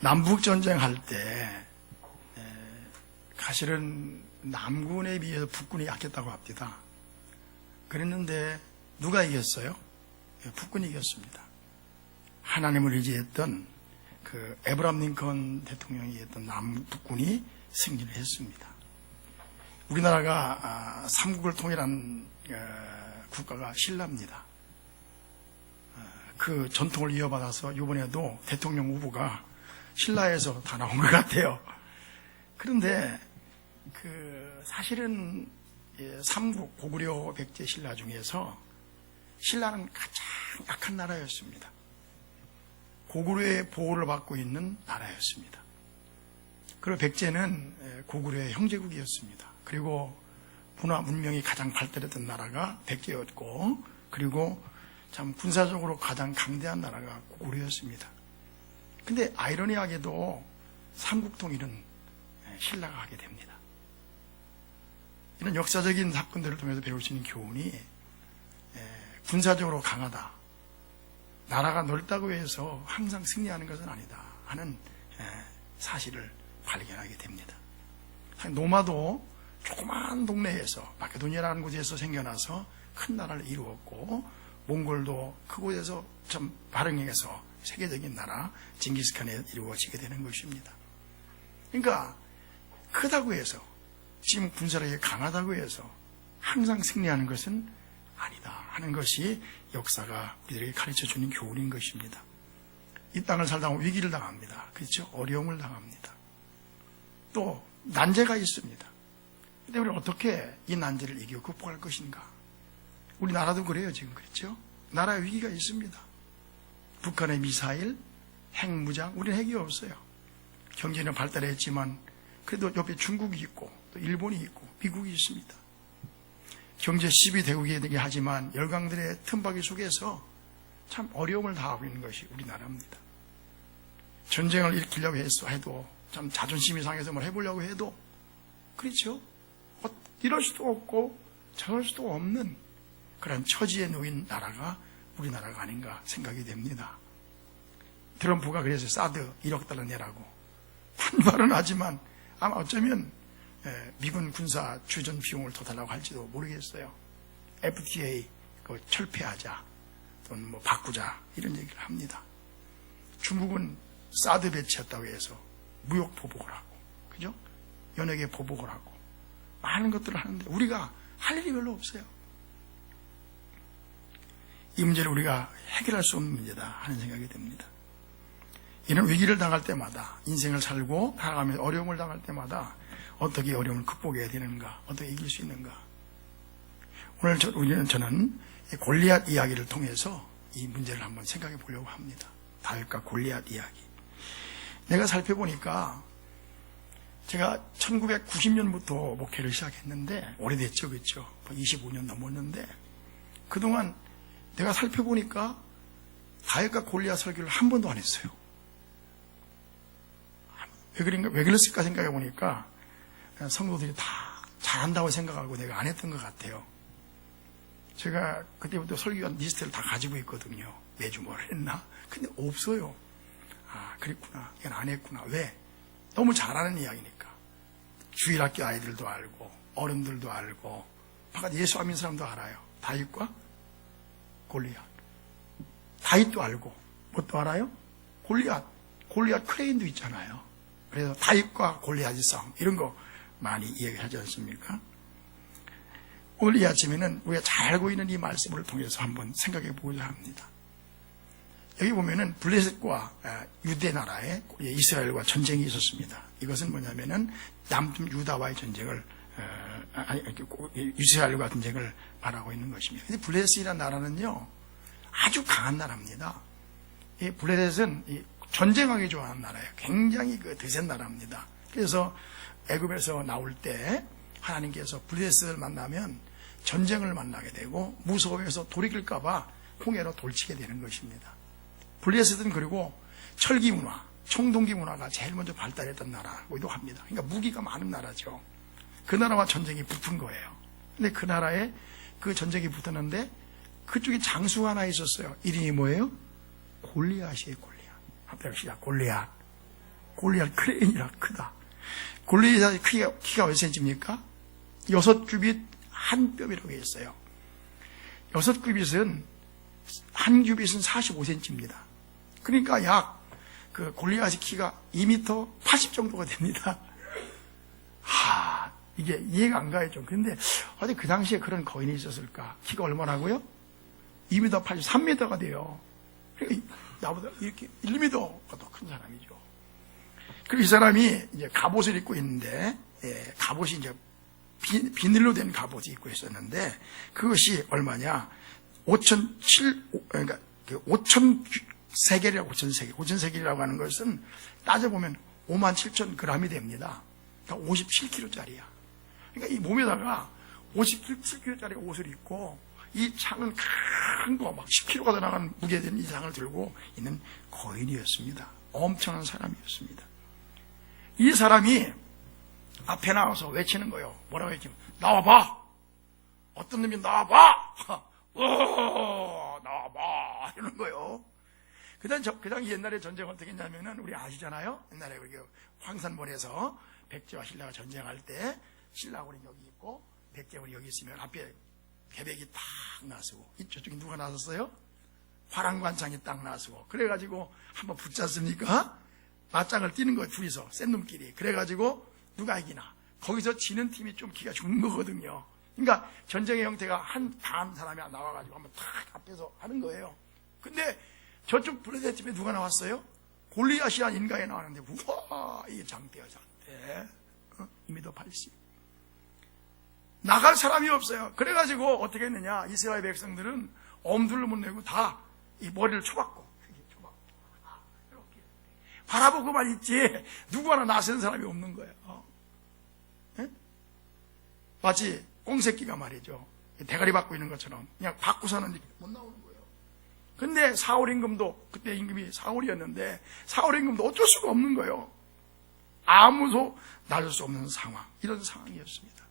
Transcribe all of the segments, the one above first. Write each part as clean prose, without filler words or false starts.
남북전쟁 할 때 사실은 남군에 비해서 북군이 약했다고 합니다. 그랬는데 누가 이겼어요? 북군이 이겼습니다. 하나님을 의지했던 그 에브라함 링컨 대통령이 했던 남북군이 승리를 했습니다. 우리나라가 삼국을 통일한 국가가 신라입니다. 그 전통을 이어받아서 이번에도 대통령 후보가 신라에서 다 나온 것 같아요. 그런데 사실은 삼국 고구려 백제 신라 중에서 신라는 가장 약한 나라였습니다. 고구려의 보호를 받고 있는 나라였습니다. 그리고 백제는 고구려의 형제국이었습니다. 그리고 문화 문명이 가장 발달했던 나라가 백제였고, 그리고 참 군사적으로 가장 강대한 나라가 고구려였습니다. 근데 아이러니하게도 삼국 통일은 신라가 하게 됩니다. 이런 역사적인 사건들을 통해서 배울 수 있는 교훈이 군사적으로 강하다, 나라가 넓다고 해서 항상 승리하는 것은 아니다 하는 사실을 발견하게 됩니다. 노마도 조그마한 동네에서 마케도니아라는 곳에서 생겨나서 큰 나라를 이루었고, 몽골도 그곳에서 좀 발흥해서 세계적인 나라 징기스칸에 이루어지게 되는 것입니다. 그러니까 크다고 해서, 지금 군사력이 강하다고 해서 항상 승리하는 것은 아니다 하는 것이 역사가 우리들에게 가르쳐주는 교훈인 것입니다. 이 땅을 살다 보면 위기를 당합니다. 그렇죠? 어려움을 당합니다. 또 난제가 있습니다. 근데 우리는 어떻게 이 난제를 이겨 극복할 것인가? 우리나라도 그래요. 지금 그렇죠? 나라에 위기가 있습니다. 북한의 미사일, 핵무장, 우리는 핵이 없어요. 경제는 발달했지만 그래도 옆에 중국이 있고 또 일본이 있고 미국이 있습니다. 경제 12대국이 되게 하지만 열강들의 틈바귀 속에서 참 어려움을 당하고 있는 것이 우리나라입니다. 전쟁을 일으키려고 해도 참 자존심이 상해서 뭘 해보려고 해도 그렇죠? 이럴 수도 없고 저럴 수도 없는 그런 처지에 놓인 나라가 우리나라가 아닌가 생각이 됩니다. 트럼프가 그래서 사드 1억 달러 내라고 반발은 하지만 아마 어쩌면 미군 군사 주전 비용을 더 달라고 할지도 모르겠어요. FTA 철폐하자 또는 뭐 바꾸자 이런 얘기를 합니다. 중국은 사드 배치했다고 해서 무역 보복을 하고, 그죠? 연예계 보복을 하고 많은 것들을 하는데 우리가 할 일이 별로 없어요. 이 문제를 우리가 해결할 수 없는 문제다 하는 생각이 듭니다. 이런 위기를 당할 때마다, 인생을 살고 살아가면서 어려움을 당할 때마다 어떻게 어려움을 극복해야 되는가, 어떻게 이길 수 있는가. 오늘 저는 골리앗 이야기를 통해서 이 문제를 한번 생각해 보려고 합니다. 다윗과 골리앗 이야기. 내가 살펴보니까 제가 1990년부터 목회를 시작했는데 오래됐죠, 그렇죠? 25년 넘었는데 그동안 내가 살펴보니까 다윗과 골리앗 설교를 한 번도 안 했어요. 왜 그랬을까 생각해 보니까 성도들이 다 잘한다고 생각하고 내가 안 했던 것 같아요. 제가 그때부터 설교한 리스트를 다 가지고 있거든요. 매주 뭘 했나? 근데 없어요. 아, 그랬구나. 이건 안 했구나. 왜? 너무 잘하는 이야기니까. 주일학교 아이들도 알고 어른들도 알고 바깥 예수 안 믿는 사람도 알아요. 다윗과 골리앗. 다윗도 알고 뭣도 알아요? 골리앗 크레인도 있잖아요. 그래서 다윗과 골리앗의 싸움 이런 거 많이 이야기하지 않습니까? 오늘 이 아침에는 우리가 잘 알고 있는 이 말씀을 통해서 한번 생각해 보고자 합니다. 여기 보면은 블레셋과 유대 나라의 이스라엘과 전쟁이 있었습니다. 이것은 뭐냐면은 남쪽 유다와의 전쟁을 이스라엘과 전쟁을 말하고 있는 것입니다. 근데 블레셋이라는 나라는요 아주 강한 나라입니다. 이 블레셋은 전쟁하기 좋아하는 나라예요. 굉장히 드센 나라입니다. 그래서 애굽에서 나올 때 하나님께서 블레셋을 만나면 전쟁을 만나게 되고 무서워해서 돌이킬까봐 홍해로 돌치게 되는 것입니다. 블레셋은 그리고 철기 문화, 청동기 문화가 제일 먼저 발달했던 나라라고도 합니다. 그러니까 무기가 많은 나라죠. 그 나라와 전쟁이 붙은 거예요. 근데 그 나라에 그 전쟁이 붙었는데 그쪽에 장수가 하나 있었어요. 이름이 뭐예요? 골리앗이에요, 골리앗. 합시다, 골리앗. 골리앗 크레인이라 크다. 골리앗의 키가 몇 센치입니까? 6규빗 한 뼘이라고 했어요. 6규빗은 한 규빗은 45cm입니다. 그러니까 그 골리앗의 키가 2m 80 정도가 됩니다. 이게 이해가 안 가요, 좀. 근데 어디 그 당시에 그런 거인이 있었을까? 키가 얼마나고요? 2m 80, 3m가 돼요. 나보다 이렇게 1m가 더 큰 사람이죠. 그리고 이 사람이 이제 갑옷을 입고 있는데, 갑옷이 이제 비늘로 된 갑옷이 입고 있었는데, 그것이 얼마냐? 5,007, 5,000세겔이라고, 5,000세겔이라고 하는 것은 따져보면 57,000g이 됩니다. 그러니까 57kg짜리야. 그러니까 이 몸에다가 57kg짜리 옷을 입고, 이 창은 큰 거, 막 10kg가 더 나가는 무게된 이 창을 들고 있는 거인이었습니다. 엄청난 사람이었습니다. 이 사람이 앞에 나와서 외치는 거예요. 뭐라고 했지? 나와봐! 어떤 놈이 나와봐! 나와봐! 이러는 거예요. 그 당시 옛날에 전쟁 어떻게 했냐면은, 우리 아시잖아요? 옛날에 우리 황산벌에서 백제와 신라가 전쟁할 때, 신라군이 여기 있고, 백제군이 여기 있으면 앞에 계백이 딱 나서고, 이쪽에 누가 나섰어요? 화랑관창이 딱 나서고, 그래가지고 한번 붙잡습니까? 맞짱을 뛰는 거예요, 둘이서, 센 놈끼리. 그래가지고 누가 이기나. 거기서 지는 팀이 좀 기가 죽는 거거든요. 그러니까 전쟁의 형태가 다한 사람이 나와가지고 한번 탁 앞에서 하는 거예요. 근데 저쪽 블레셋 팀에 누가 나왔어요? 골리앗이라는 인간이 나왔는데, 우와, 이게 장대야, 장대. 2m 80. 나갈 사람이 없어요. 그래가지고 어떻게 했느냐, 이스라엘 백성들은 엄두를 못 내고 다 이 머리를 쳐박고 이렇게 바라보고만 있지 누구 하나 나서는 사람이 없는 거예요. 마치 꽁새끼가 말이죠, 대가리 받고 있는 것처럼 그냥 받고서는 못 나오는 거예요. 근데 사울 임금도, 그때 임금이 사울이었는데 사울 임금도 어쩔 수가 없는 거예요. 아무도 나설 수 없는 상황, 이런 상황이었습니다.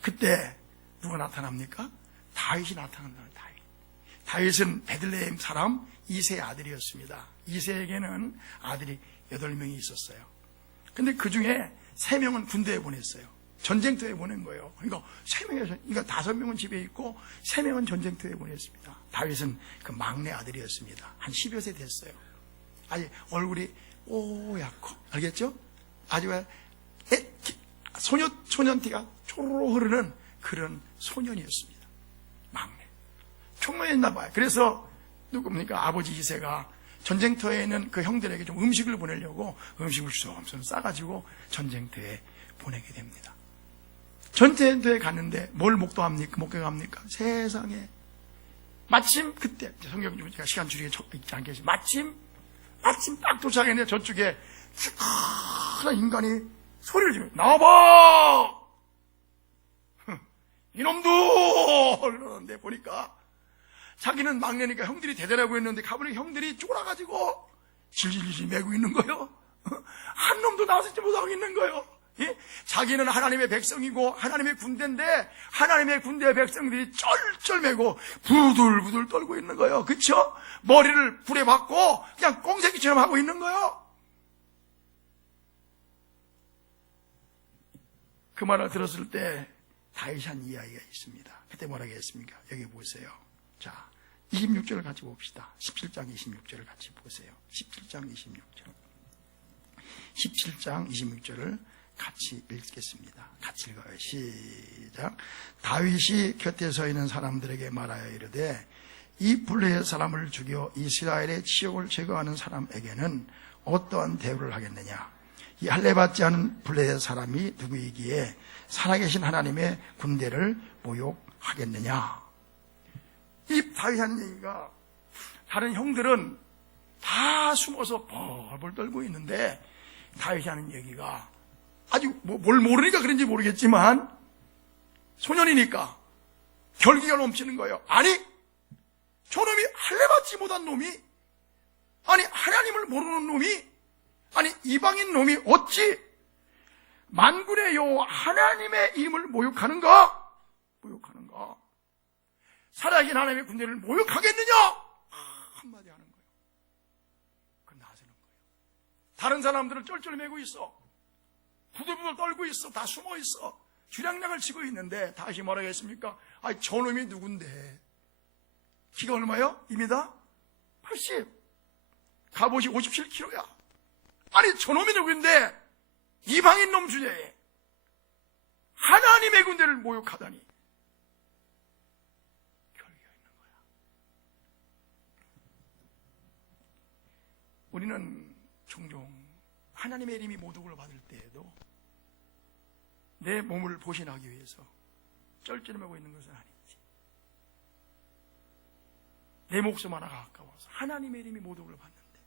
그때 누가 나타납니까? 다윗이 나타난다. 다윗은 베들레헴 사람 이새의 아들이었습니다. 이새에게는 아들이 8명이 있었어요. 근데 그 중에 3명은 군대에 보냈어요. 전쟁터에 보낸 거예요. 그러니까 5명은 집에 있고 3명은 전쟁터에 보냈습니다. 다윗은 그 막내 아들이었습니다. 한 10여 세 됐어요. 아주 얼굴이 뽀얗고, 알겠죠? 아주 소년티가 초로로 흐르는 그런 소년이었습니다. 막내. 총무했나 봐요. 그래서 누굽니까? 아버지 이새가 전쟁터에 있는 그 형들에게 좀 음식을 보내려고 음식을 주섬주섬 싸가지고 전쟁터에 보내게 됩니다. 전쟁터에 갔는데 뭘 목격합니까? 세상에. 마침 그때, 성경 중 제가 시간 줄이기 있지 않겠지만, 마침 딱 도착했는데 저쪽에 큰 인간이 소리를 지르고, 나와봐! 이놈들! 그러는데 보니까 자기는 막내니까 형들이 대대라고 했는데 가보니 형들이 쫄아가지고 질질질 매고 있는 거예요. 한 놈도 나서지 못하고 있는 거예요. 예? 자기는 하나님의 백성이고 하나님의 군대인데 하나님의 군대의 백성들이 쩔쩔매고 부들부들 떨고 있는 거예요. 그쵸? 머리를 불에 박고 그냥 꽁새끼처럼 하고 있는 거예요. 그 말을 들었을 때 다윗이 한 이야기가 있습니다. 그때 뭐라고 했습니까? 여기 보세요. 자, 26절을 같이 봅시다. 17장 26절을 같이 보세요. 17장 26절을 같이 읽겠습니다. 같이 읽어요. 시작. 다윗이 곁에 서 있는 사람들에게 말하여 이르되, 이 블레셋 사람을 죽여 이스라엘의 치욕을 제거하는 사람에게는 어떠한 대우를 하겠느냐? 이 할례받지 않은 블레셋 사람이 누구이기에 살아계신 하나님의 군대를 모욕하겠느냐? 이 다윗이 하는 얘기가, 다른 형들은 다 숨어서 벌벌 떨고 있는데 다윗이 하는 얘기가 아직 뭘 모르니까 그런지 모르겠지만 소년이니까 결기가 넘치는 거예요. 아니, 저놈이 할례받지 못한 놈이, 아니 하나님을 모르는 놈이, 아니 이방인 놈이 어찌 만군의 여호와 하나님의 이름을 모욕하는가? 살아계신 하나님의 군대를 모욕하겠느냐? 한마디 하는 거예요. 그 나서는 거예요. 다른 사람들을 쩔쩔매고 있어. 부들부들 떨고 있어. 다 숨어 있어. 주량량을 치고 있는데 다시 뭐라고 했습니까? 아니 저놈이 누군데? 키가 얼마요? 입니다 80. 갑옷이 57kg야. 아니 저놈이 누군데? 이방인 놈 주제에 하나님의 군대를 모욕하다니. 결계가 있는 거야. 우리는 종종 하나님의 이름이 모독을 받을 때에도 내 몸을 보신하기 위해서 쩔쩔매고 있는 것은 아니지. 내 목숨 하나가 아까워서 하나님의 이름이 모독을 받는데,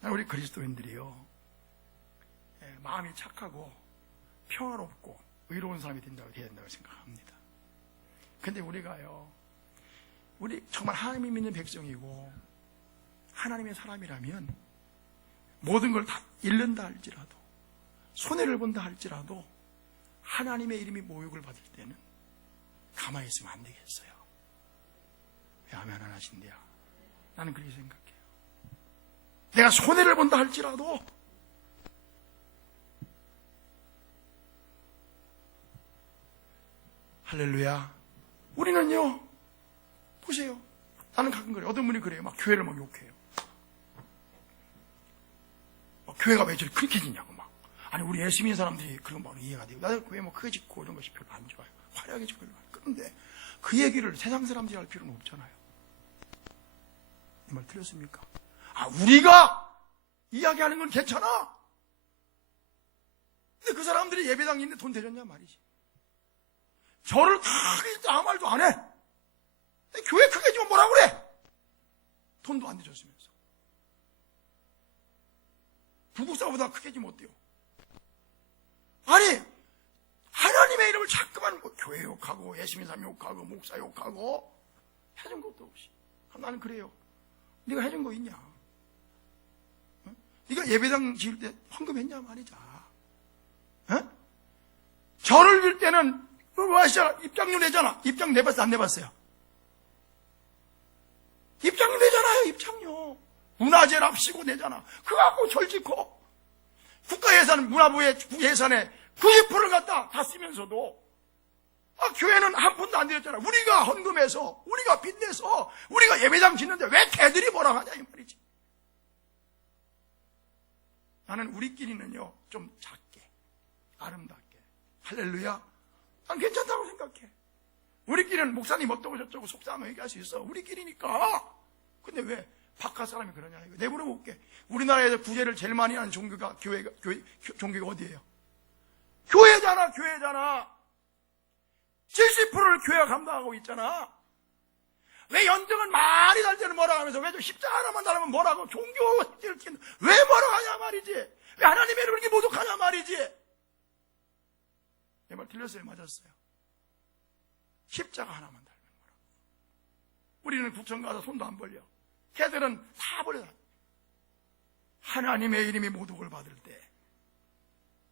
나는 우리 그리스도인들이요, 마음이 착하고 평화롭고 의로운 사람이 돼야 된다고 생각합니다. 근데 우리가요, 우리 정말 하나님을 믿는 백성이고 하나님의 사람이라면 모든 걸 다 잃는다 할지라도, 손해를 본다 할지라도 하나님의 이름이 모욕을 받을 때는 가만히 있으면 안 되겠어요. 왜 아멘 안 하신대요? 나는 그렇게 생각해요. 내가 손해를 본다 할지라도 할렐루야. 우리는요, 보세요. 나는 가끔 그래요. 어떤 분이 그래요. 막 교회를 막 욕해요. 막 교회가 왜 저렇게 크게 짓냐고 막. 아니 우리 예수 믿는 사람들이 그런 거 이해가 돼요. 나도 교회 뭐 크게 짓고 이런 것이 별로 안 좋아요. 화려하게 짓고 이런 거. 그런데 그 얘기를 세상 사람들이 할 필요는 없잖아요. 이 말 틀렸습니까? 아, 우리가 이야기하는 건 괜찮아. 근데 그 사람들이 예배당 있는데 돈 대줬냐 말이지. 저를 크게 아무 말도 안 해. 교회 크게 지면 뭐라 그래? 돈도 안 대줬으면서. 부부싸보다 크게 지면 어때요? 아니, 하나님의 이름을 자꾸만 뭐 교회 욕하고 예수님 사람 욕하고 목사 욕하고 해준 것도 없이. 나는 그래요. 네가 해준 거 있냐? 어? 네가 예배당 지을 때 헌금했냐 말이자. 어? 절을 줄 때는 입장료 내잖아. 입장 내봤어 안 내봤어요? 입장료 내잖아요. 입장료. 문화재를 합시고 내잖아. 그거 갖고 절 짓고 국가 예산, 문화부의 예산에 90%를 갖다 다 쓰면서도 교회는 한 푼도 안 드렸잖아. 우리가 헌금해서, 우리가 빚내서, 우리가 예배당 짓는데 왜 걔들이 뭐라 하냐 이 말이지. 나는 우리끼리는요 좀 작게, 아름답게, 할렐루야, 난 괜찮다고 생각해. 우리끼리는 목사님 어떠고 저쩌고 속상하면 얘기할 수 있어. 우리끼리니까. 근데 왜 바깥 사람이 그러냐 이거. 내가 물어볼게. 우리나라에서 구제를 제일 많이 하는 종교가 종교가 어디예요? 교회잖아. 교회잖아. 70%를 교회가 감당하고 있잖아. 왜 연정은 많이 달 때는 뭐라 하면서 왜 좀 십자가 하나만 달으면 뭐라고 종교 왜 뭐라 하냐 말이지. 왜 하나님의 이름을 이렇게 모독하냐 말이지. 내 말 틀렸어요? 맞았어요? 십자가 하나만 달면 뭐라고. 우리는 구청 가서 손도 안 벌려. 걔들은 다 벌려. 하나님의 이름이 모독을 받을 때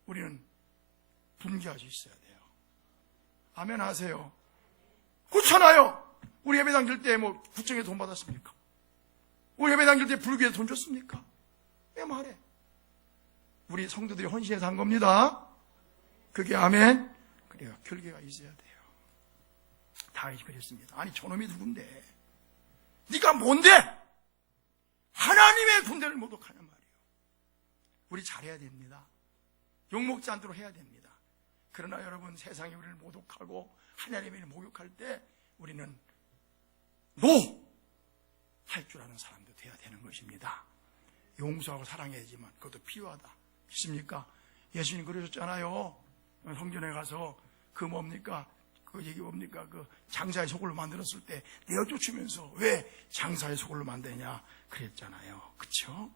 우리는 분개할 수 있어야 돼요. 아멘 하세요. 그렇잖아요. 우리 예배당 질 때 뭐 구청에 돈 받았습니까? 우리 예배당 질 때 불교에 돈 줬습니까? 왜 말해? 우리 성도들이 헌신해서 한 겁니다. 그게 아멘. 그래요. 결계가 있어야 돼요. 다윗이 그랬습니다. 아니 저놈이 누군데? 네가 뭔데? 하나님의 군대를 모독하냐 말이에요. 우리 잘해야 됩니다. 욕먹지 않도록 해야 됩니다. 그러나 여러분, 세상이 우리를 모독하고 하나님을 목욕할 때 우리는 할 줄 아는 사람도 돼야 되는 것입니다. 용서하고 사랑해야지만 그것도 필요하다. 믿습니까? 예수님 그러셨잖아요. 성전에 가서 그 뭡니까? 그 얘기 뭡니까? 그 장사의 소굴로 만들었을 때 내어 쫓으면서 왜 장사의 소굴로 만드냐 그랬잖아요. 그쵸?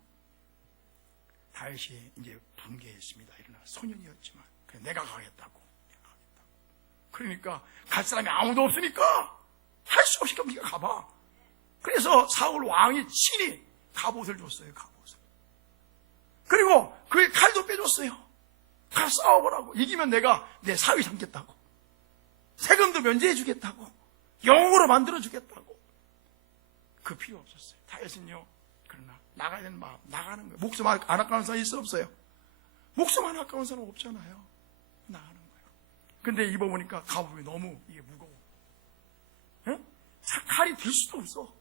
다윗이 이제 분개했습니다. 일어나 소년이었지만 내가 가겠다고. 그러니까 갈 사람이 아무도 없으니까 할 수 없으니까 네가 가봐. 그래서 사울 왕이 친히 갑옷을 줬어요. 갑옷을. 그리고 그의 칼도 빼줬어요. 가 싸워보라고. 이기면 내가 내 사위 삼겠다고. 세금도 면제해 주겠다고. 영웅으로 만들어 주겠다고. 그 필요 없었어요. 다윗은요. 그러나 나가야 되는 마음, 나가는 거예요. 목숨 안 아까운 사람 있어 없어요? 목숨 안 아까운 사람 없잖아요. 나가는 거예요. 근데 입어보니까 가복이 너무 이게 무거워. 예? 칼이 들 수도 없어.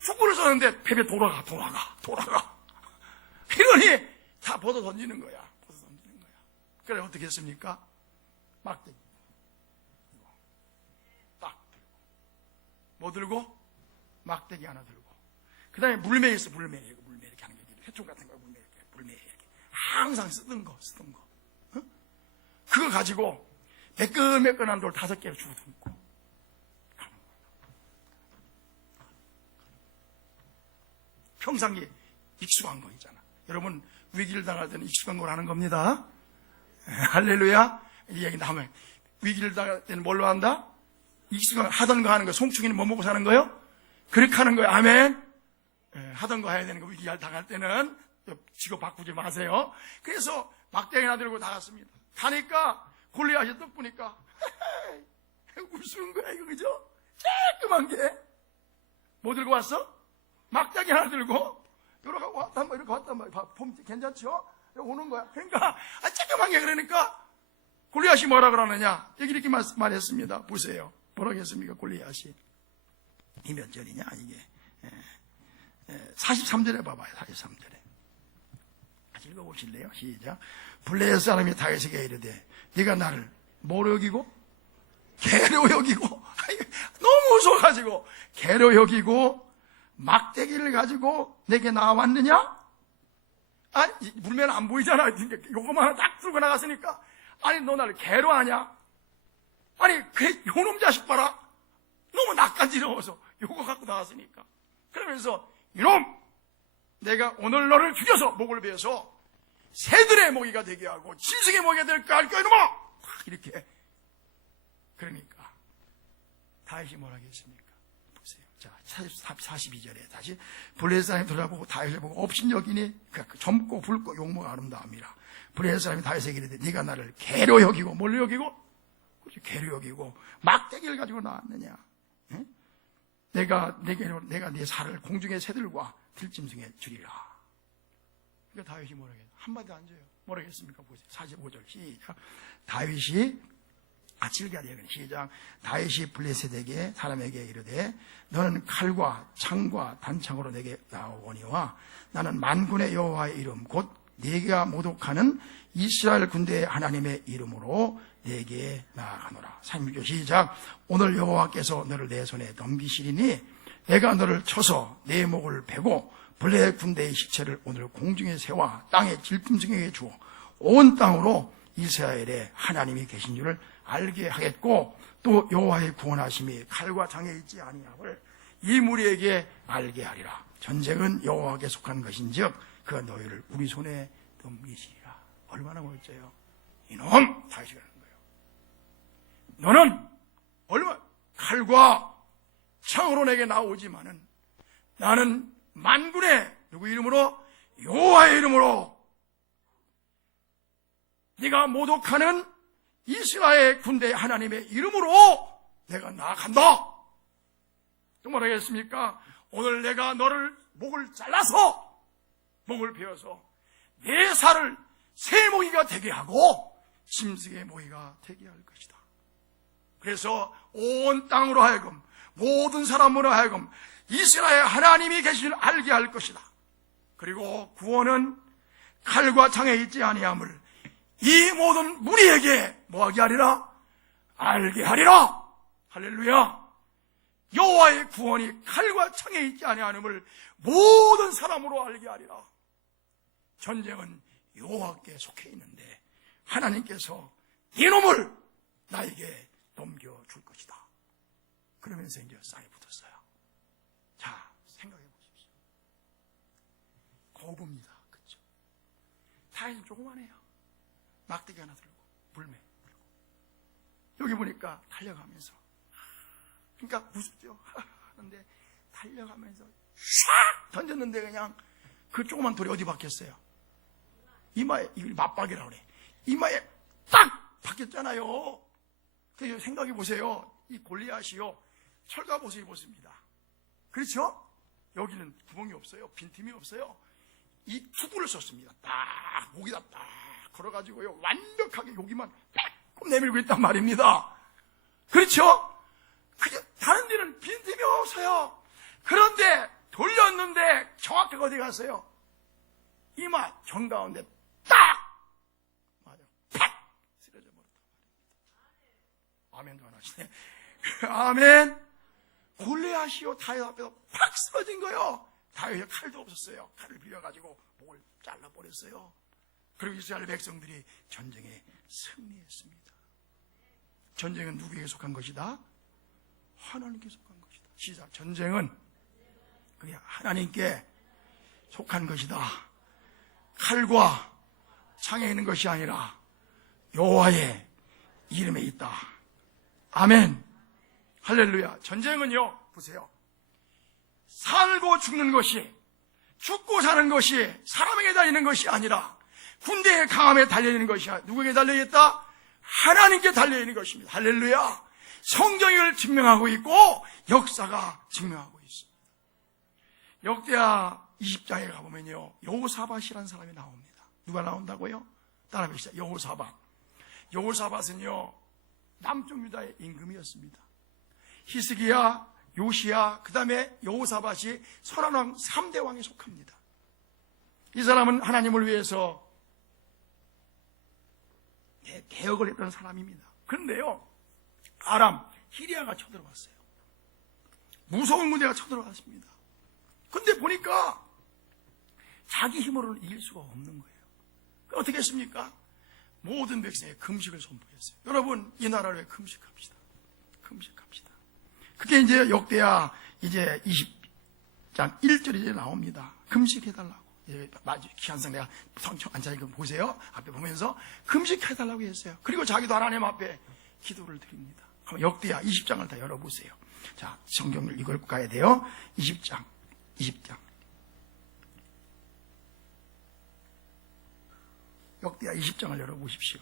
축구를 쏘는데 뱀에 돌아가. 이러니 다 벗어 던지는 거야. 그래 어떻게 했습니까? 막대기 딱 들고 뭐 들고? 막대기 하나 들고 그 다음에 물매 있어. 물매 이렇게 하는 게 회총 같은 거 물매 이렇게 항상 쓰던 거 어? 그거 가지고 매끈매끈한 돌 5개를 주고 듬고 가는 거야. 평상시에 익숙한 거 있잖아. 여러분 위기를 당할 때는 익숙한 걸 하는 겁니다. 할렐루야. 이 얘기 나오면 위기를 당할 때는 뭘로 한다? 익숙한 하던 거 하는 거. 송충이는 뭐 먹고 사는 거요? 그렇게 하는 거예요. 아멘. 하던 거 해야 되는 거. 위기를 당할 때는 직업 바꾸지 마세요. 그래서 막대기 하나 들고 나갔습니다. 가니까 골리앗이 떡 보니까 웃는 거야 이거. 그죠? 쬐끄만 게 뭐 들고 왔어? 막대기 하나 들고 이렇게 왔단 말이야. 봄 괜찮죠? 오는 거야. 그러니까 쬐끄만 게 그러니까 골리앗이 뭐라 그러느냐? 이렇게 말했습니다. 보세요. 뭐라고 했습니까? 골리앗이 이 몇 절이냐 이게 43절에 봐봐요. 43절에 같이 읽어보실래요? 시작. 블레셋 사람이 다윗에게 이르되 네가 나를 뭐로 여기고? 개로 여기고 너무 무서워가지고 개로 여기고 막대기를 가지고 내게 나왔느냐? 아니 물면 안 보이잖아. 요거만 하나 딱 들고 나갔으니까 아니 너 나를 개로 하냐? 아니 그 요놈 자식 봐라. 너무 낯간지러워서 요거 갖고 나왔으니까. 그러면서 이놈 내가 오늘 너를 죽여서 목을 베어서 새들의 먹이가 되게 하고 짐승의 먹이가 될까 할까 이놈아. 이렇게. 그러니까 다윗이 뭐라 하겠습니까? 보세요. 자 42절에 다시 블레셋 사람이 돌아보고 다윗을 보고 업신여기니 젊고 붉고 용모가 아름다움이라. 블레셋 사람이 다윗에게 이르되 네가 나를 개로 여기고 뭘로 여기고? 개로 여기고 막대기를 가지고 나왔느냐? 응? 내가 네 살을 공중의 새들과 들짐승에 주리라. 그러니까 다윗이 뭐라 해요? 한마디 안 줘요. 뭐라 했습니까? 보세요. 45절 시작. 다윗이 즐겨야 시작. 다윗이 블레셋에게 사람에게 이르되 너는 칼과 창과 단창으로 내게 나오거니와 나는 만군의 여호와의 이름 곧 네가 모독하는 이스라엘 군대의 하나님의 이름으로 내게 나아가노라. 36절 시작. 오늘 여호와께서 너를 내 손에 넘기시리니 내가 너를 쳐서 내 목을 베고 블레셋 군대의 시체를 오늘 공중의 새와 땅의 질짐승에게 주어 온 땅으로 이스라엘에 하나님이 계신 줄을 알게 하겠고 또 여호와의 구원하심이 칼과 창에 있지 아니함을 이 무리에게 알게 하리라. 전쟁은 여호와께 속한 것인즉 그가 너희를 우리 손에 넘기시리라. 얼마나 멋져요. 이놈 다윗이 그러는 거예요. 너는 얼마 칼과 창으로 내게 나오지만은 나는 만군의 누구 이름으로? 여호와의 이름으로 네가 모독하는 이스라엘 군대 하나님의 이름으로 내가 나아간다. 또 뭐라 하겠습니까? 오늘 내가 너를 목을 잘라서 목을 베어서 내 살을 새 모기가 되게 하고 짐승의 모기가 되게 할 것이다. 그래서 온 땅으로 하여금 모든 사람으로 하여금 이스라엘 하나님이 계신 줄 알게 할 것이다. 그리고 구원은 칼과 창에 있지 아니함을 이 모든 무리에게 뭐하게 하리라? 알게 하리라. 할렐루야. 여호와의 구원이 칼과 창에 있지 아니함을 모든 사람으로 알게 하리라. 전쟁은 여호와께 속해 있는데 하나님께서 이놈을 나에게 넘겨줄 것이다. 그러면서 이제 쌀이 붙었어요. 자, 생각해 보십시오. 거부입니다. 그렇죠? 다윗은 조그만해요. 막대기 하나 들고 물매 들고 여기 보니까 달려가면서 그러니까 무섭죠. 하는데 달려가면서 샥 던졌는데 그냥 그 조그만 돌이 어디 박혔어요? 이마에, 이걸 맞박이라고 그래. 이마에 딱 박혔잖아요. 그래서 생각해 보세요. 이 골리앗이요 철갑옷을 입었습니다. 그렇죠? 여기는 구멍이 없어요. 빈틈이 없어요. 이 투구를 썼습니다. 딱 목에다 딱 걸어가지고요, 완벽하게 여기만 딱 내밀고 있단 말입니다. 그렇죠? 그게 다른 데는 빈틈이 없어요. 그런데 돌렸는데 정확하게 어디 갔어요? 이마 정가운데 딱 맞아, 팍 쓰러져 버렸단 말입니다. 아멘도 안 하시네. 아멘. 골리앗이요, 다윗 앞에서 팍 쓰러진 거요. 다윗에 칼도 없었어요. 칼을 빌려가지고 목을 잘라버렸어요. 그리고 이스라엘 백성들이 전쟁에 승리했습니다. 전쟁은 누구에게 속한 것이다? 하나님께 속한 것이다. 시작. 전쟁은 그게 하나님께 속한 것이다. 칼과 창에 있는 것이 아니라 여호와의 이름에 있다. 아멘. 할렐루야. 전쟁은요, 보세요, 살고 죽는 것이, 죽고 사는 것이 사람에게 달리는 것이 아니라 군대의 강함에 달려있는 것이 누구에게 달려있다? 하나님께 달려있는 것입니다. 할렐루야. 성경이 이걸 증명하고 있고 역사가 증명하고 있습니다. 역대하 20장에 가보면요, 여호사밧이라는 사람이 나옵니다. 누가 나온다고요? 따라해봅시다. 여호사밧. 여호사밧은요, 남쪽 유다의 임금이었습니다. 히스기야, 요시야, 그 다음에 여호사밧이 선한 왕 3대 왕에 속합니다. 이 사람은 하나님을 위해서 개혁을 했던 사람입니다. 그런데요, 아람, 히리아가 쳐들어왔어요. 무서운 무대가 쳐들어왔습니다. 근데 보니까 자기 힘으로는 이길 수가 없는 거예요. 어떻게 했습니까? 모든 백성에 금식을 선포했어요. 여러분, 이 나라를 금식합시다. 금식합시다. 그게 이제 역대하 이제 20장 1절이 이제 나옵니다. 금식해달라고. 기한상 내가 성청 앉아 이거 보세요. 앞에 보면서 금식해달라고 했어요. 그리고 자기도 하나님 앞에 기도를 드립니다. 역대하 20장을 다 열어보세요. 자, 성경을 읽을 가야 돼요. 20장. 역대하 20장을 열어보십시오.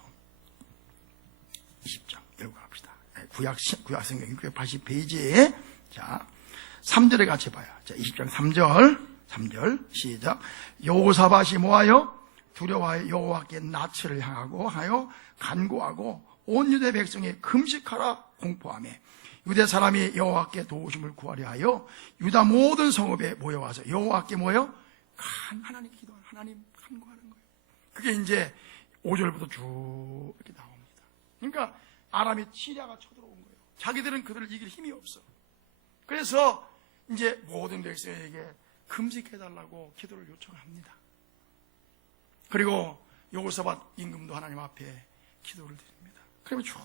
20장 열고 갑시다. 구약 성경 680페이지에 자, 3절에 같이 봐요. 자, 20장 3절 시작. 여호사밧이 뭐하여? 두려워하여 여호와께 낯을 향하고 하여 간구하고 온 유대 백성이 금식하라 공포하며 유대 사람이 여호와께 도우심을 구하려 하여 유다 모든 성읍에 모여와서 여호와께 모여 하나님 기도하는, 하나님 간구하는 거예요. 그게 이제 5절부터 쭉 이렇게 나옵니다. 그러니까 아람이 시리아가 쳐들어온 거예요. 자기들은 그들을 이길 힘이 없어. 그래서 이제 모든 백성에게 금식해달라고 기도를 요청합니다. 그리고 여호사밧 임금도 하나님 앞에 기도를 드립니다. 그러면 쭉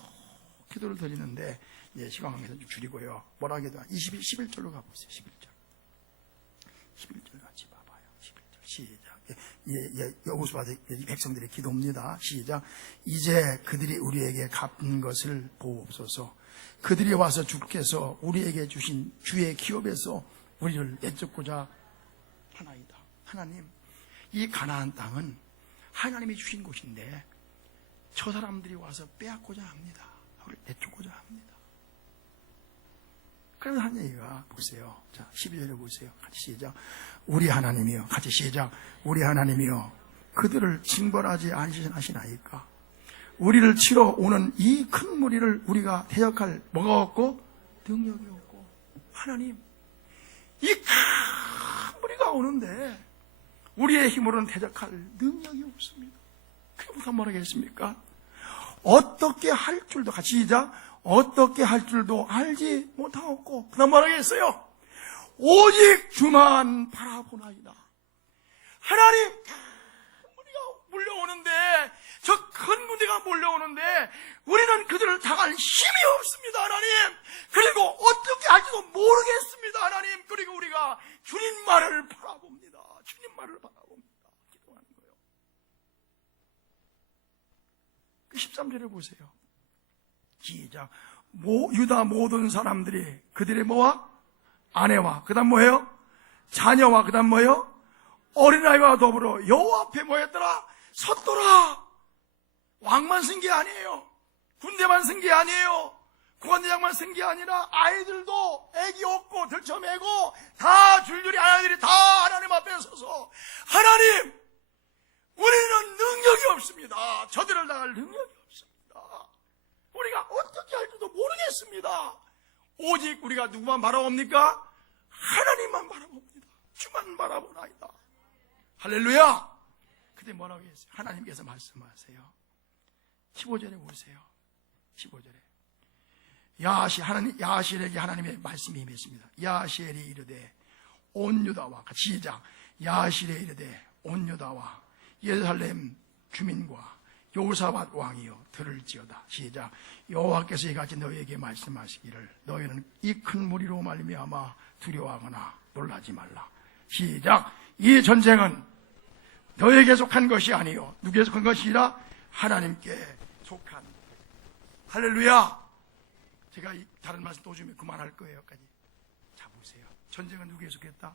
기도를 드리는데 이제 시간 관계에서 좀 줄이고요. 뭐라 하기도 11절로 가보세요. 11절 같이 봐봐요. 11절 시작. 여호사밧의 백성들의 기도입니다. 시작. 이제 그들이 우리에게 갚은 것을 보옵소서. 그들이 와서 주께서 우리에게 주신 주의 기업에서 우리를 내쫓고자 하나이다. 하나님, 이 가나안 땅은 하나님이 주신 곳인데 저 사람들이 와서 빼앗고자 합니다. 우리를 내쫓고자 합니다. 그래서 한 얘기가 보세요. 자, 12절에 보세요. 같이 시작. 우리 하나님이여, 같이 시작. 우리 하나님이여, 그들을 징벌하지 않으시나이까? 우리를 치러 오는 이 큰 무리를 우리가 대적할 뭐가 없고 능력이 없고. 하나님, 이 큰 무리가 오는데 우리의 힘으로는 대적할 능력이 없습니다. 그게 무슨 말하겠습니까? 어떻게 할 줄도, 같이 시작. 어떻게 할 줄도 알지 못하옵고. 그다음 말하겠어요. 오직 주만 바라보나이다. 하나님, 큰 무리가 몰려오는데, 저 큰 무리가 몰려오는데 우리는 그들을 당할 힘이 없습니다. 하나님. 그리고 어떻게 할지도 모르겠습니다. 하나님. 그리고 우리가 주님 말을 바라봅니다. 주님 말을 바라봅니다. 기도하는 거예요. 13절에 보세요. 시작. 유다 모든 사람들이 그들의 뭐와? 아내와, 그 다음 뭐예요? 자녀와, 그 다음 뭐예요? 어린아이와 더불어 여호와 앞에 뭐였더라? 섰더라. 왕만 쓴 게 아니에요. 군대만 쓴 게 아니에요. 고관대장만 쓴 게 아니라 아이들도 애기 없고 들쳐매고 다 줄줄이 아이들이 다 하나님 앞에 서서 하나님, 우리는 능력이 없습니다. 저들을 나갈 능력이 없습니다. 우리가 어떻게 할지도 모르겠습니다. 오직 우리가 누구만 바라봅니까? 하나님만 바라봅니다. 주만 바라보나이다. 할렐루야. 그때 뭐라고 했어요? 하나님께서 말씀하세요. 15절에 보세요. 15절에 야하시엘에게 하나님의 말씀이 임했습니다. 야하시엘이 이르되 온 유다와 같이 시작. 야하시엘이 이르되 온 유다와 예루살렘 주민과 여호사밧 왕이여 들을지어다. 시작. 여호와께서 이같이 너희에게 말씀하시기를 너희는 이 큰 무리로 말미암아 두려워하거나 놀라지 말라. 시작. 이 전쟁은 너희에게 속한 것이 아니요 누구에게 속한 것이라? 하나님께 속한. 할렐루야. 제가 다른 말씀 또 주면 그만할 거예요. 자 보세요. 전쟁은 누구에게 속했다?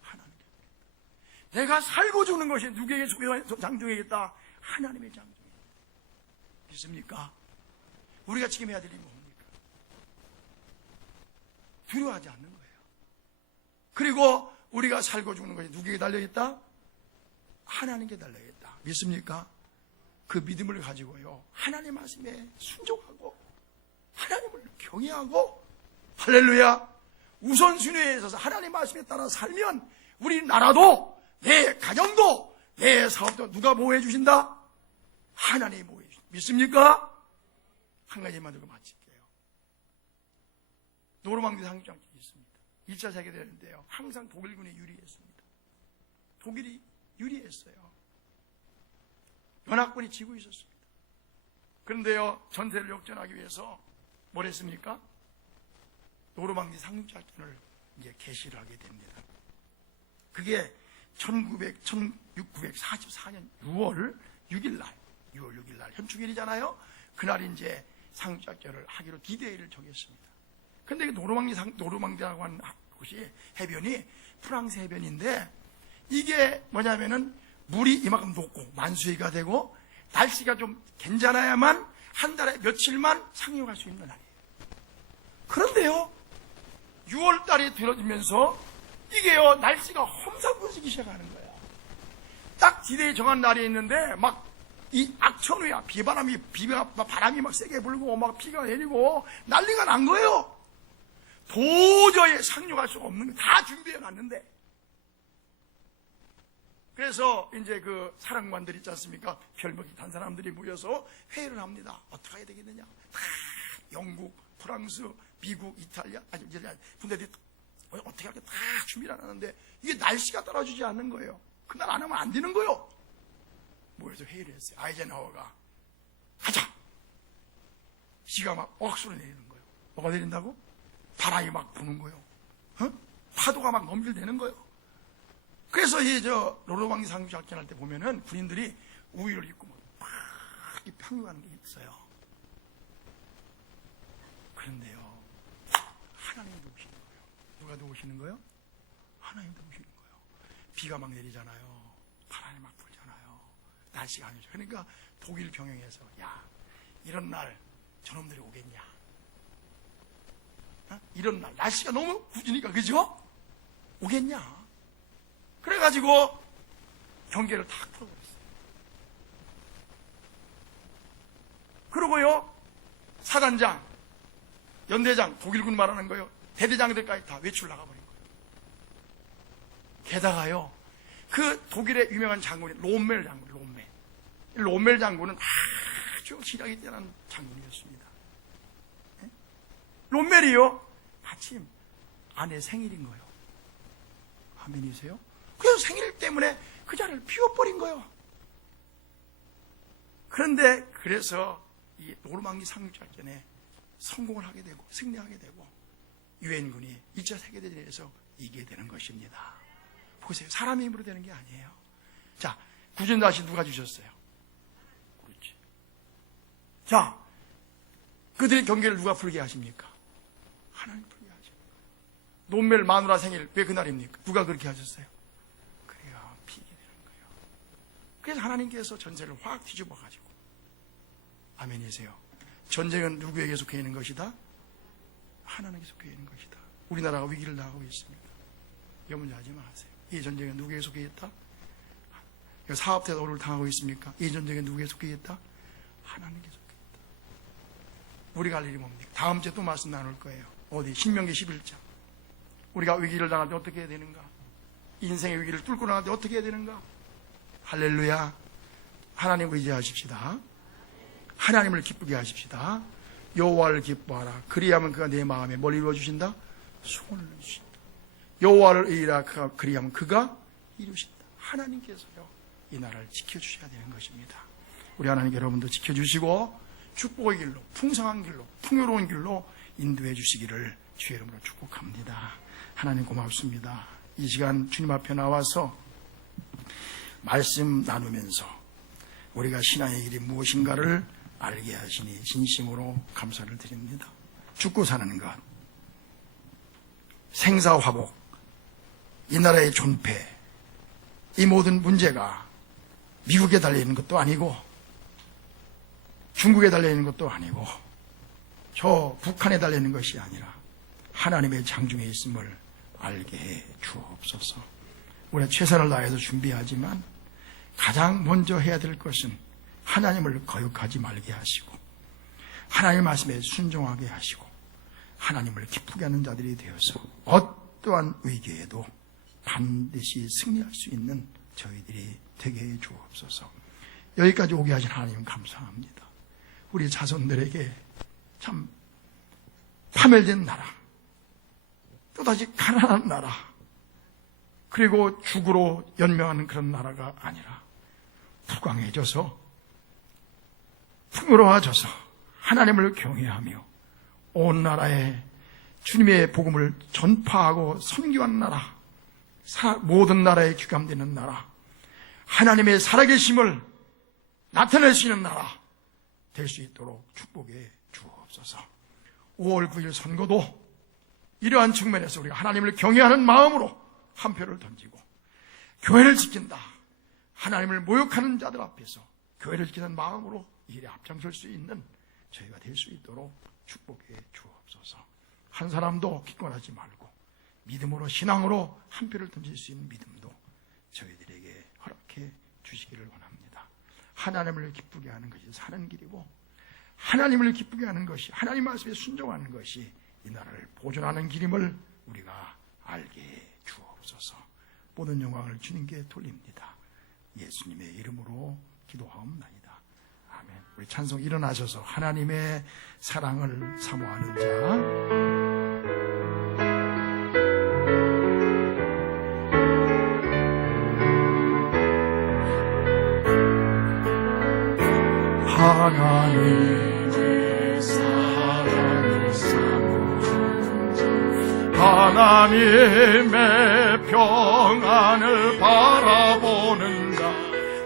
하나님께. 내가 살고 죽는 것이 누구에게 장중이겠다? 하나님의 장중. 믿습니까? 우리가 지금 해야 될 일이 뭡니까? 두려워하지 않는 거예요. 그리고 우리가 살고 죽는 것이 누구에게 달려있다? 하나님께 달려있다. 믿습니까? 그 믿음을 가지고요, 하나님 말씀에 순종하고 하나님을 경외하고, 할렐루야, 우선순위에 있어서 하나님 말씀에 따라 살면 우리 나라도 내 가정도 내 사업도 누가 보호해 주신다? 하나님이 보호해 주신다. 믿습니까? 한 가지만 들고 마칠게요. 노르망디 상륙작전이 있습니다. 1차 세계대전인데요, 항상 독일군이 유리했습니다. 독일이 유리했어요. 연합군이 지고 있었습니다. 그런데요, 전세를 역전하기 위해서 뭘 했습니까? 노르망디 상륙작전을 이제 개시를 하게 됩니다. 그게 1944년 6월 6일 날 현충일이잖아요. 그날 이제 상륙작전을 하기로 디데이를 정했습니다. 그런데 노르망디라고 하는 곳이 해변이 프랑스 해변인데, 이게 뭐냐면은 물이 이만큼 높고 만수위가 되고 날씨가 좀 괜찮아야만 한 달에 며칠만 상륙할 수 있는 날이에요. 그런데요, 6월달이 들어지면서 이게요, 날씨가 험상궂기 시작하는 거야. 딱 디데이 정한 날이 있는데 막 이 악천후야. 바람이 막 세게 불고 막 비가 내리고 난리가 난 거예요. 도저히 상륙할 수가 없는 거 다 준비해 놨는데. 그래서 이제 그 사령관들 있지 않습니까? 별먹이 단 사람들이 모여서 회의를 합니다. 어떻게 해야 되겠느냐? 다 영국, 프랑스, 미국, 이탈리아, 군대들이 어떻게 할까 다 준비를 하는데 이게 날씨가 따라주지 않는 거예요. 그날 안 하면 안 되는 거예요. 모여서 회의를 했어요. 아이젠하워가 하자. 비가 막 억수로 내리는 거예요. 뭐가 내린다고? 바람이 막 부는 거예요. 파도가 막 넘길대는 거예요. 그래서 이 노르망디 상륙작전 할 때 보면은 군인들이 우위를 입고 막 평유하는 게 있어요. 그런데요, 하나님이 도우시는 거예요. 누가 도우시는 거예요? 하나님이 도우시는 거예요. 비가 막 내리잖아요. 바람이 막 불잖아요. 날씨가 아니죠. 그러니까 독일 병영에서 야, 이런 날 저놈들이 오겠냐? 이런 날 날씨가 너무 굳으니까, 그죠? 오겠냐? 그래가지고 경계를 탁 풀어버렸어요. 그러고요, 사단장, 연대장, 독일군 말하는 거예요. 대대장들까지 다 외출 나가버린 거예요. 게다가요, 그 독일의 유명한 장군이 롬멜 장군, 롬멜 장군은 아주 시력이 뛰어난 장군이었습니다. 롬멜이요, 마침 아내 생일인 거예요. 아멘이세요? 그래서 생일 때문에 그 자리를 비워버린 거예요. 그런데 그래서 이 노르망디 상륙작전에 성공을 하게 되고 승리하게 되고 유엔군이 2차 세계대전에서 이기게 되는 것입니다. 보세요. 사람의 힘으로 되는 게 아니에요. 자, 구전다시 누가 주셨어요? 그렇지. 자, 그들의 경계를 누가 풀게 하십니까? 하나님 풀게 하십니까? 롬멜 마누라 생일 왜 그날입니까? 누가 그렇게 하셨어요? 그래요. 피게 되는 거예요. 그래서 하나님께서 전세를 확 뒤집어가지고, 아멘이세요. 전쟁은 누구에게 속해 있는 것이다? 하나님께 속해 있는 것이다. 우리나라가 위기를 당하고 있습니다. 염려하지 마세요. 이 전쟁에 누구에게 속해 있다? 사업 대도를 당하고 있습니까? 이 전쟁에 누구에게 속해 있다? 하나님께 속해 있다. 우리가 할 일이 뭡니까? 다음 주에 또 말씀 나눌 거예요. 어디? 신명기 11장. 우리가 위기를 당할 때 어떻게 해야 되는가? 인생의 위기를 뚫고 나갈 때 어떻게 해야 되는가? 할렐루야. 하나님을 의지하십시다. 하나님을 기쁘게 하십시다. 여호와를 기뻐하라. 그리하면 그가 내 마음에 뭘 이루어주신다? 소원을 이루신다. 여호와를 의지하라. 그리하면 그가 이루신다. 하나님께서요, 이 나라를 지켜주셔야 되는 것입니다. 우리 하나님 여러분도 지켜주시고 축복의 길로, 풍성한 길로, 풍요로운 길로 인도해 주시기를 주의 이름으로 축복합니다. 하나님 고맙습니다. 이 시간 주님 앞에 나와서 말씀 나누면서 우리가 신앙의 길이 무엇인가를 알게 하시니 진심으로 감사를 드립니다. 죽고 사는 것, 생사화복, 이 나라의 존폐, 이 모든 문제가 미국에 달려있는 것도 아니고 중국에 달려있는 것도 아니고 저 북한에 달려있는 것이 아니라 하나님의 장중에 있음을 알게 해 주옵소서. 우리가 최선을 다해서 준비하지만 가장 먼저 해야 될 것은 하나님을 거역하지 말게 하시고 하나님의 말씀에 순종하게 하시고 하나님을 기쁘게 하는 자들이 되어서 어떠한 위기에도 반드시 승리할 수 있는 저희들이 되게 해 주옵소서. 여기까지 오게 하신 하나님 감사합니다. 우리 자손들에게 참 파멸된 나라, 또다시 가난한 나라, 그리고 죽으로 연명하는 그런 나라가 아니라 부강해져서 풍요로워져서 하나님을 경외하며 온 나라에 주님의 복음을 전파하고 선교하는 나라, 모든 나라에 귀감되는 나라, 하나님의 살아계심을 나타낼 수 있는 나라 될 수 있도록 축복해 주옵소서. 5월 9일 선거도 이러한 측면에서 우리가 하나님을 경외하는 마음으로 한 표를 던지고 교회를 지킨다, 하나님을 모욕하는 자들 앞에서 교회를 지키는 마음으로 이 일에 앞장설 수 있는 저희가 될 수 있도록 축복해 주옵소서. 한 사람도 기권하지 말고 믿음으로, 신앙으로 한 표를 던질 수 있는 믿음도 저희들에게 허락해 주시기를 원합니다. 하나님을 기쁘게 하는 것이 사는 길이고 하나님을 기쁘게 하는 것이, 하나님 말씀에 순종하는 것이 이 나라를 보존하는 길임을 우리가 알게 해 주옵소서. 모든 영광을 주님께 돌립니다. 예수님의 이름으로 기도하옵나이다. 아멘. 우리 찬송 일어나셔서 하나님의 사랑을 사모하는 자, 하나님의 사랑을 사모하는 자, 하나님의 평안을 바라보는 자,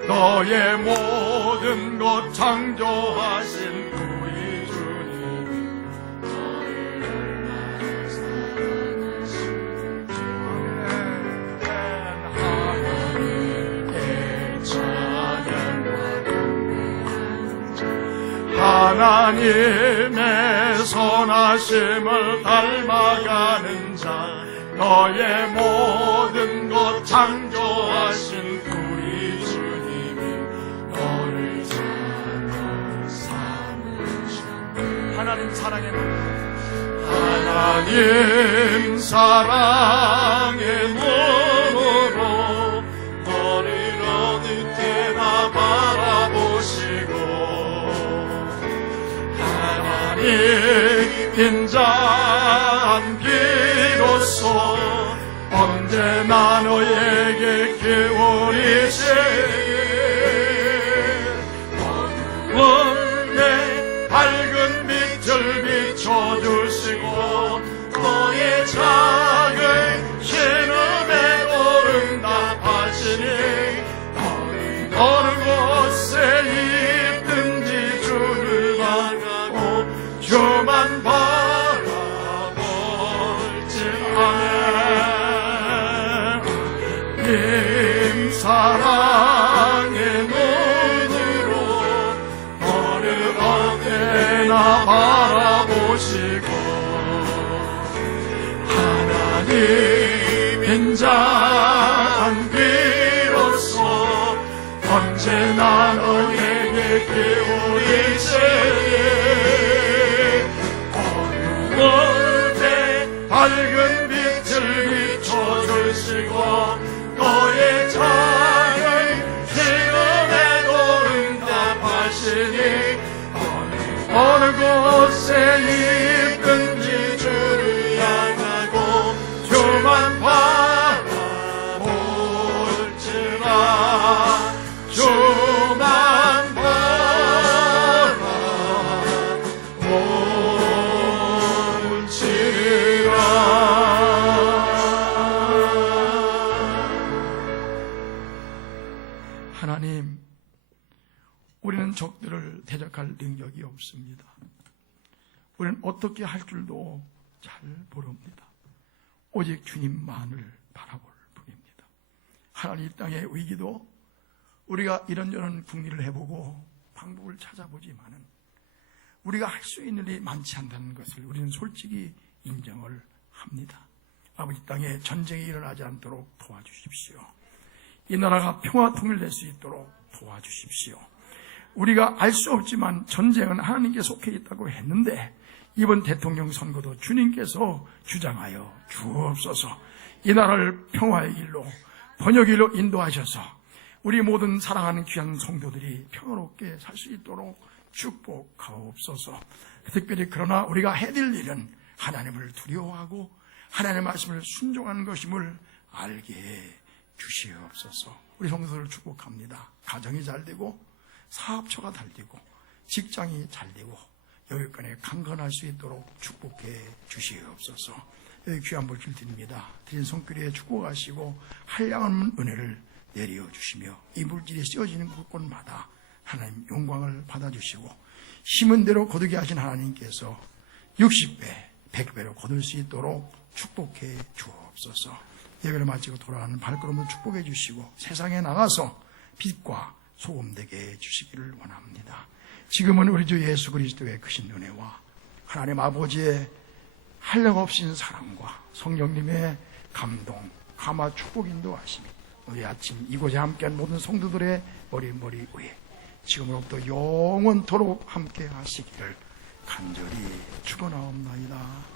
너의 모든 것 창조하신 우리 주님, 너를 얼마나 사랑하시는지 하나님의 찬양과 경배하는 자, 하나님의 선하심을 닮아가는 자, 너의 모든 것 창조하신 우리 주님이 너를 사랑 삼으셨네. 하나님 사랑의 눈, 하나님 사랑의 눈으로 너를 어느 때나 바라보시고 하나님 인자한 비로소 언제나 너에게 기울이시니 어두운 밝은 빛을 비춰주시고 너의 작은 신음에 응답하시니 너는 어느 곳에 있든지 주를 바라고 주만 바라볼지아멘. 님 사랑 언제나 너에게 기울이시니 어두울 때 밝은 빛을 비춰주시고 너의 작은 기도에도 응답하시니 어느 곳에 있든지 주를 향하고 주만 바라볼지라 주만 바라볼지라. 하나님, 우리는 적들을 대적할 능력이 없습니다. 우리는 어떻게 할 줄도 잘 모릅니다. 오직 주님만을 바라볼 뿐입니다. 하나님, 이 땅의 위기도 우리가 이런저런 궁리를 해보고 방법을 찾아보지만은 우리가 할 수 있는 일이 많지 않다는 것을 우리는 솔직히 인정을 합니다. 아버지, 땅에 전쟁이 일어나지 않도록 도와주십시오. 이 나라가 평화 통일될 수 있도록 도와주십시오. 우리가 알 수 없지만 전쟁은 하나님께 속해 있다고 했는데 이번 대통령 선거도 주님께서 주장하여 주옵소서. 이 나라를 평화의 길로, 번영의 길로 인도하셔서 우리 모든 사랑하는 귀한 성도들이 평화롭게 살 수 있도록 축복하옵소서. 특별히 그러나 우리가 해야 될 일은 하나님을 두려워하고 하나님의 말씀을 순종하는 것임을 알게 해 주시옵소서. 우리 성도들을 축복합니다. 가정이 잘 되고 사업처가 잘 되고 직장이 잘 되고 여기까지 강건할 수 있도록 축복해 주시옵소서. 여기 귀한 물질 드립니다. 드린 손길에 축복하시고 한량없는 은혜를 내려 주시며 이 물질이 씌워지는 곳곳마다 하나님 영광을 받아주시고 심은 대로 거두게 하신 하나님께서 60배, 100배로 거둘 수 있도록 축복해 주옵소서. 예배를 마치고 돌아가는 발걸음을 축복해 주시고 세상에 나가서 빛과 소금 되게 해주시기를 원합니다. 지금은 우리 주 예수 그리스도의 크신 은혜와 하나님 아버지의 한량없인 사랑과 성령님의 감동, 감화 축복 인도하심이 우리 아침 이곳에 함께한 모든 성도들의 머리 위에 지금으로부터 영원토록 함께 하시기를 간절히 축원하옵나이다.